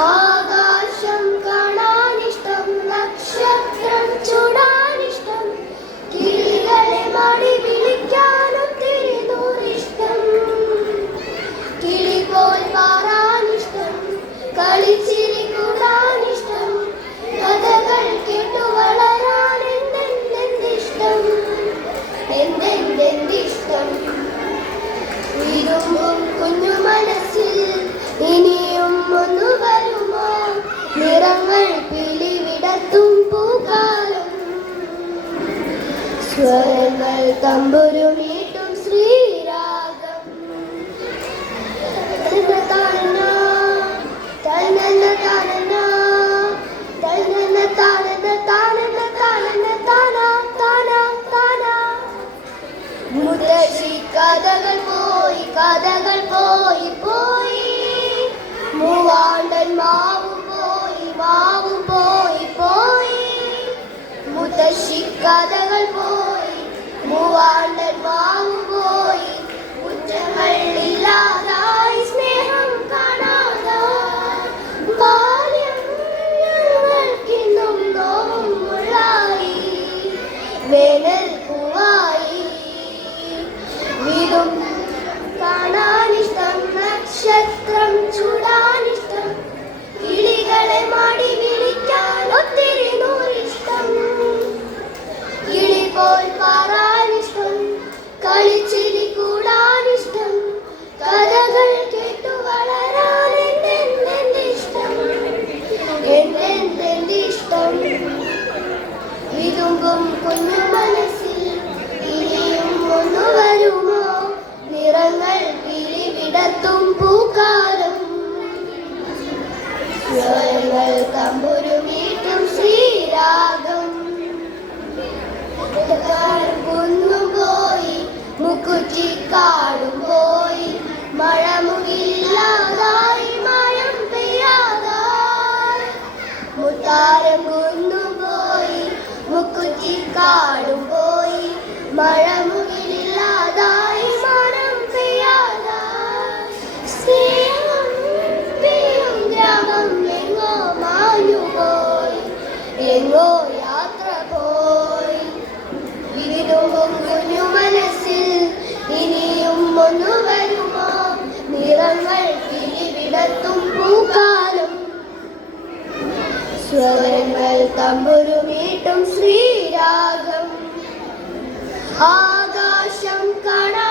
ആകാശം കാണാനിഷ്ടം, നക്ഷത്രം ചൂടാനിഷ്ടം, കിളികളെ മാടി വിളിക്കാനൊത്തിരി ദൂരിഷ്ടം. കിളി പോൽ പാറാനിഷ്ടം, കളിച്ചിരി കൂടാനിഷ്ടം, കഥകൾ കേട്ടു വളരാൻ എന്തെന്തിഷ്ടം, എന്തെന്തിഷ്ടം. വിരുമ്പും കുഞ്ഞു മനസ്സിൽ ഇനിയും ഒന്നു വരുമോ, നിറങ്ങൾ പിലിവിടത്തും പൂക്കാലം. സ്വരങ്ങൾ തമ്പുരുമീട്ടും ശ്രീരാഗം. തനന തനന തനന തനന തനന തനന തനന തന തന തന. മുത്തശ്ശി കഥകൾ പോയി, കഥകൾ പോയി പോയി, മൂവാണ്ടൻ മാവും പോയി, മാവും പോയി പോയി. മുത്തശ്ശി കഥകൾ പോയി, മൂവാണ്ടൻ മാവും പോയി, കുറ്റങ്ങൾ ഇല്ലാതായി, സ്നേഹം കാണാതായി. ബാല്യം ഞങ്ങൾക്കിന്നും നോവും മുള്ളായി, വേനൽ പൂവായി. വീടും കാണാനിഷ്ടം, നക്ഷത്രം ചൂടാനിഷ്ടം, കിളികളെ മാടി വിളിക്കാൻ ഒത്തിരി ദൂരിഷ്ടം. കിളി പോൽ പാറാനിഷ്ടം, കളിച്ചിരി കൂടാനിഷ്ടം, കഥകൾ കേട്ടു വളരാൻ എന്തെന്തിഷ്ടം, എന്തെന്തിഷ്ടം. വിതുമ്പും കുഞ്ഞു മനസ്സിൽ ഇനിയും ഒന്നു വരുമോ, നിറങ്ങൾ പിലിവിടത്തും പൂക്കാലം. സ്വരങ്ങൾ തമ്പുരുമീട്ടും ശ്രീരാഗം. കുന്നും പോയി, മുക്കുറ്റിക്കാടും പോയി, മഴമുകില്ലാതായി, മഴം പെയ്യാതായി. മുത്താരം കുന്നും പോയി, മുക്കുറ്റിക്കാടും പോയി, മഴമുകില്ലാതായി, മഴം പെയ്യാതായി. സ്നേഹം പെയ്യും ഗ്രാമം എങ്ങോ മാഞ്ഞുപോയി, എങ്ങോ യാത്ര പോയി. വിരുമ്പും കുഞ്ഞു മനസ്സിൽ ഇനിയും ഒന്നു വരുമോ, നിറങ്ങൾ പിലിവിടത്തും പൂക്കാലം. സ്വരങ്ങൾ തമ്പുരുമീട്ടും ശ്രീരാഗം. ആകാശം കാണാൻ